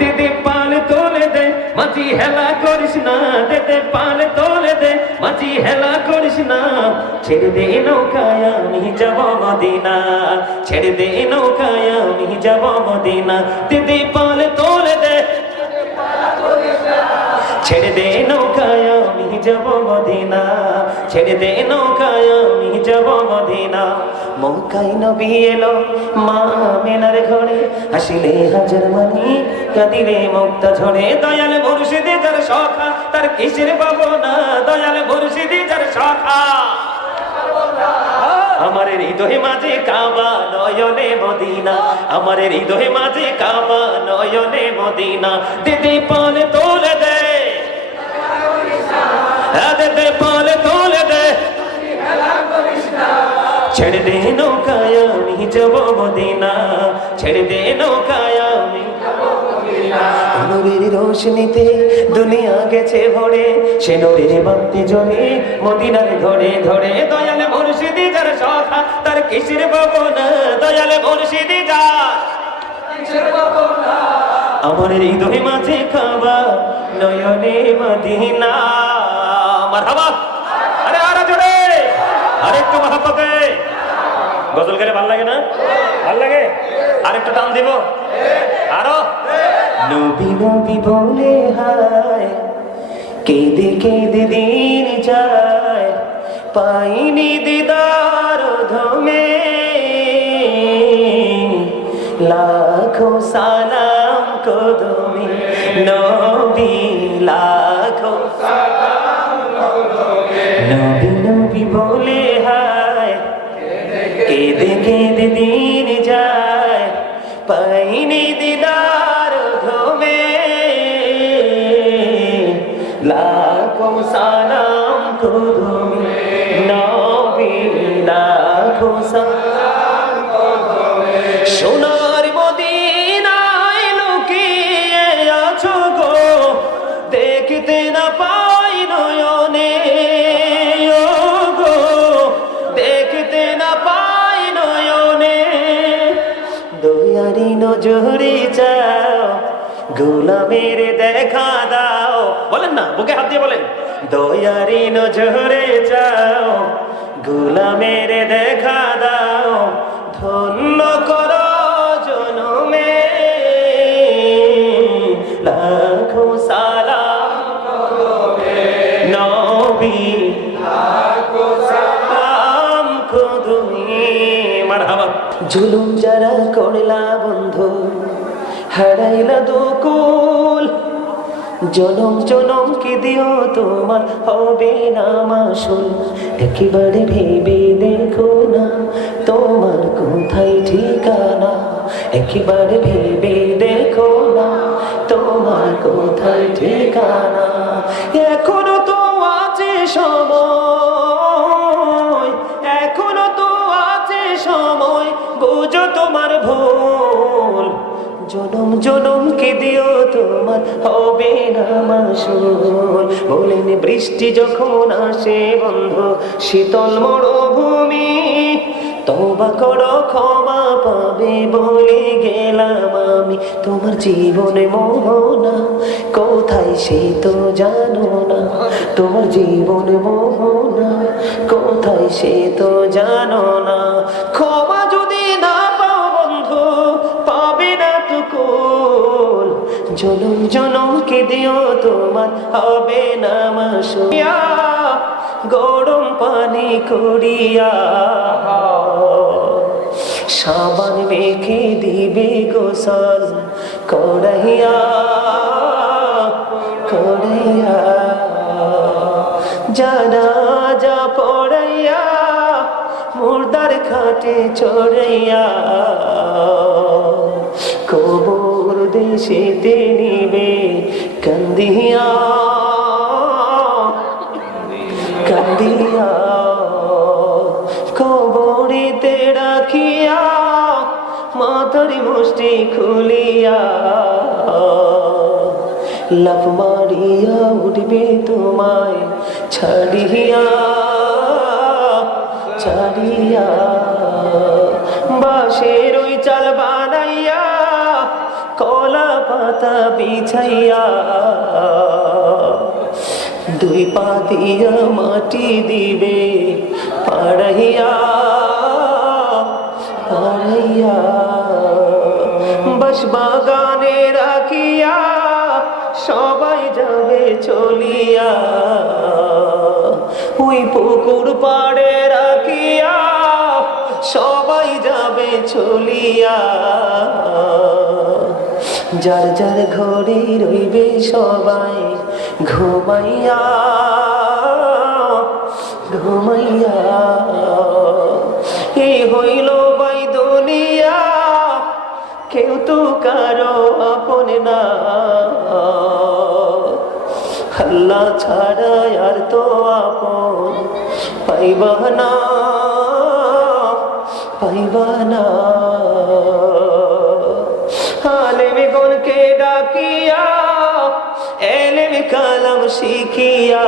দিদি পাল তোলে দে মাঝি হেলা করিস না, দিদি পাল তোলে দে মাঝি হেলা করিস না, ছেড়ে দে নৌকায় আমি যাব মদিনা, ছেড়ে দে নৌকায় আমি যাব মদিনা, দিদি পাল তোলে দে ছেড়ে দে নৌকায় আমি যাব মদিনা, ছেড়ে দে নৌকায় আমি যাব মদিনা। মক্কায় নবী এলো মা আমেনার ঘরে, হাসিলে হাজার মানি কাঁদিলে মুক্তা ঝরে, দয়াল মুর্শিদি যার সখা তার কিসের ভাবনা, দয়াল মুর্শিদি যার সখা আমার হৃদয়ে মাঝে কাবা নয়নে মদিনা, আমার হৃদয়ে মাঝে কাবা নয়নে মদিনা, দিদি পাল তোলে দে দিদি পাল তোলে দে ছেড়ে দে নৌকায় আমি যাব মদিনা, ছেড়ে দে নৌকায় আমি যাব মদিনা। নূরের রোশনীতে দুনিয়া গেছে ভরে, সে নূরের বাতি জ্বলে মদিনার ঘরে ঘরে, দয়াল মুর্শিদি যার সখা তার কিসের ভাবনা, দয়াল মুর্শিদি যার কিসের ভাবনা, আমার হৃদয় মাঝে কাবা নয়নে মদিনা। মারহাবা, আরে আরে জোরে আরেকটু মহব্বতে। গজল গেলে ভাল লাগে না? ভাল লাগে? আরেকটু টান দিব আরো। নবী নবী বলে হায় কেঁদে কেঁদে দিন যায়, পাইনি দিদার ধমে, লাখো সালাম কদমে নবী, লাখো সালাম কদমে, নবী নবী বলে হায় কেঁদে কেঁদে দিন যায়, পাইনি দিদার ধমে, লাখো সালাম কদমে নবী, লাখো সালাম কদমে। সোনার মদিনায় লুকিয়ে আছো গো, দেখতে না পাই নয়নে গো, দেখতে না পাই নয়নে, দয়ারি নজরে যাও গোলামের দেখা দাও। বলেন না, বুকে হাত দিয়ে বলেন, দয়ারি নজরে যাও গোলামের দেখা দাও, ধন্য করো জনমে, লাখো সালাম নবী, লাখো সালাম কদমে। মারহাবা। জুলুম যারা করলা বন্ধু, হারাইলা দুকুল, জনম জনম কি দিও তোমার হবে না মাসুল, একেবারে ভেবে দেখো না তোমার কোথায় ঠিকানা, একেবারে ভেবে দেখো না তোমার কোথায় ঠিকানা, এখনো তো আছে সময়, এখনো তো আছে সময়, বুঝো তোমার ভুল, জনম জনম কে দিও তোমার হবে না মাসুল। বলেন বৃষ্টি যখন আসে বন্ধু শীতল মরুভূমি, তওবা করো ক্ষমা পাবে বলে গেলাম আমি, তোমার জীবনে মোহনা কোথায় সে তো জানো না, তোমার জীবনে মোহনা কোথায় সে তো জানো না, ক্ষমা যদি না পাও বন্ধু পাবে না টুকুল, জনম জনম কে দিও তোমার হবে না মাসুল, গরম পানি করিয়া সাবান মেখে দিবে গোসল করাইয়া করাইয়া, জানাজা পড়াইয়া মুর্দার খাটে চড়াইয়া, কবর দেশেতে নিবে কান্দিয়া কান্দিয়া, কবরেতে রাখিয়া মাথার মুষ্টি খুলিয়া, লাফ মারিয়া উঠবে তোমায় ছাড়িয়া ছাড়িয়া, বাঁশের ওই চাল বানাইয়া কলা পাতা বিছাইয়া দুই পা দিয়া মাটি দিবে পাড়াইয়া পাড়াইয়া বাস বাগানে রাখিয়া সবাই যাবে চলিয়া ওই পুকুর পাড়ে রাখিয়া সবাই যাবে চলিয়া যার যার ঘরে রইবে সবাই ঘুমাইয়া ঘুমাইয়া এই হইল বাই দুনিয়া কেউ তো কারো আপন না আল্লাহ ছাড়া আর তো আপন পাইবা না পাইবা না আলেমে গণকে ডাকিয়া এলেমে কালাম শিখিয়া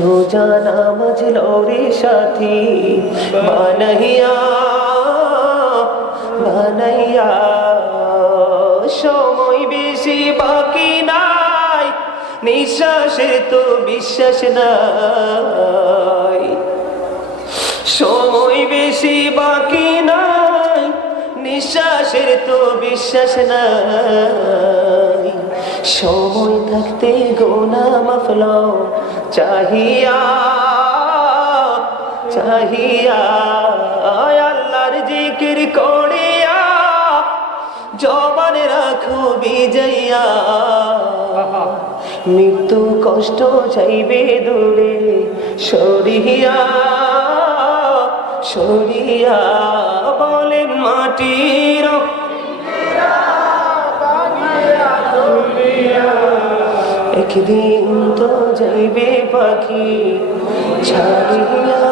রোজা নামাজ লৌরে সাথী বানাইয়া বানাইয়া সময় বেশি বাকি নাই নিঃশ্বাসের তো বিশ্বাস নাই সময় বেশি বাকি নাই নিঃশ্বাসের তো বিশ্বাস নাই সময় থাকতে গুনাহ মাফ লও চাহিয়া চাহিয়া আল্লাহর জিকির করিয়া জবান রাখো বিজয়া মৃত্যু কষ্ট চাইবে দূরে সরিয়া সরিয়া বলেন মাটির একদিন তো যাইবে পাখি ছাড়িয়া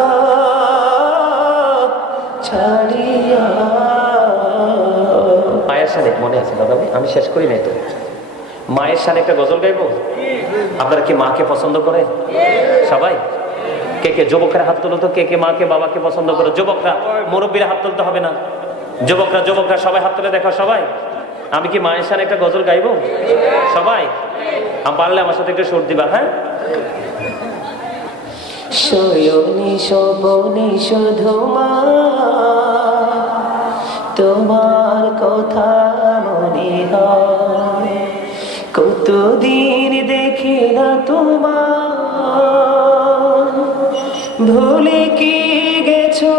ছাড়িয়া মায়ের সাথে মনে আছে দাদা ভাই আমি শেষ করি নাই তো মায়ের সাথে একটা গজল গাইবো আপনারা কি মাকে পছন্দ করে সবাই কে কে যুবকরা হাত তুলো তো কে কে মাকে বাবাকে পছন্দ করে যুবকরা মুরব্বীরা হাত তুলতে হবে না যুবকরা যুবকরা সবাই হাত তুলে দেখো সবাই আমি কি মায়ের সাথে একটা গজল গাইবো সবাই আমি পারলে আমার সাথে একটু সুর দিবা হ্যাঁ শয়নি স্বপনে শুধু মা তোমার কথা মনে হয় কতদিন দেখি না তোমার ভুলে কি গেছো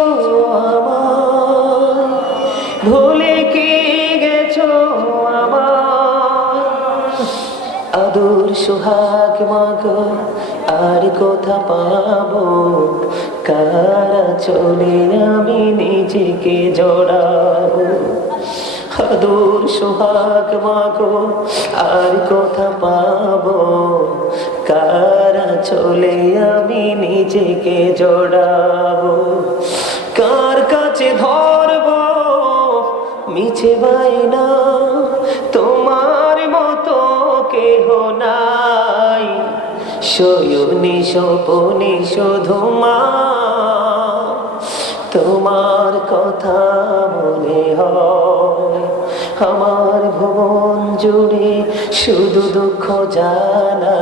আমার ভুলে কি গেছো আমার আদর সোহাগ মাগো আর কথা পাবো কারা চলে আমি নিজেকে জড়াবো আদর সোহাগ মাগো আর কথা পাবো কারা চলে আমি নিজেকে জড়াবো কার কাছে ধরবো মিছে বাইনা তোমার মতো কেহ নাই শয়নি স্বপনে শুধু মা তোমার কথা মনে হয় আমার ভুবন জুড়ে শুধু দুঃখ জানা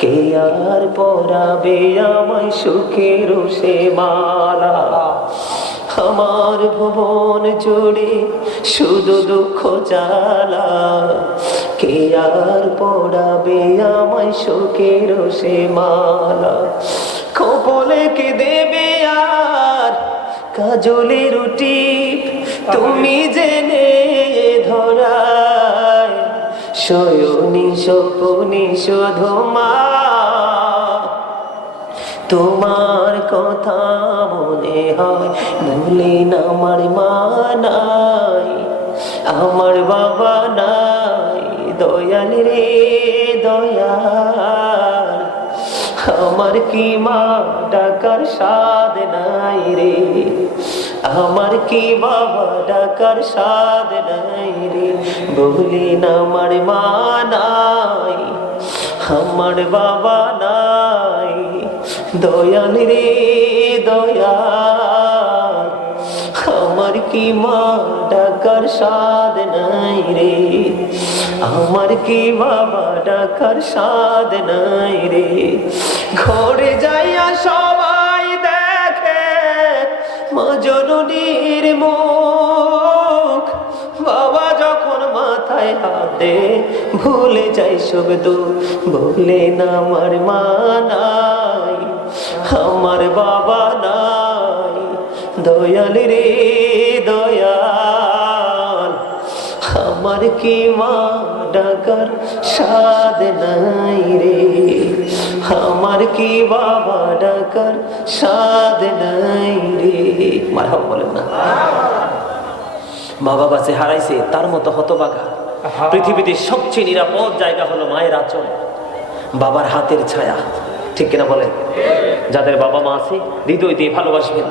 কে আর পরাবে আমায় সুখের সে মালা আমার ভুবন জুড়ে শুধু দুঃখ জ্বালা কে আর পড়াবে আমায় সুখের সে মালা কপালে কে দেবে আর কাজলে রুটি তুমি জেনে ধরায় শয়নি স্বপনে শুধু মা তোমার কথা মনে হয় ভুলেন আমার মা নাই আমার বাবা নাই দয়াল রে দয়াল আমার কি মা ডাকার সাদ নাই রে আমার কি বাবা ডাকার সাদ নাই রে ভুলেন আমার মা নাই আমার বাবা নাই দয়াল রে দয়াল আমার কি মা ডাকার স্বাদ নাই রে, আমার কি বাবা ডাকার স্বাদ নাই রে। ঘরে যাইয়া সবাই দেখে মা জননীর মুখ, বাবা যখন মাথায় হাত দে ভুলে যাই সব দুঃখ। বলে না আমার মা নাই, আমার বাবা নাই, দয়াল রে দয়াল, আমার কি মা ডাকার স্বাদ নাই রে, আমার কি বাবা ডাকার স্বাদ নাই রে। মারহাবা বলেন না। মা বাবা যে হারাইছে তার মতো হতভাগা পৃথিবীতে সবচেয়ে নিরাপদ জায়গা হলো মায়ের আঁচল, বাবার হাতের ছায়া। ঠিক কিনা বলেন? যাদের বাবা মা আছে হৃদয় দিয়ে ভালোবাসবেন।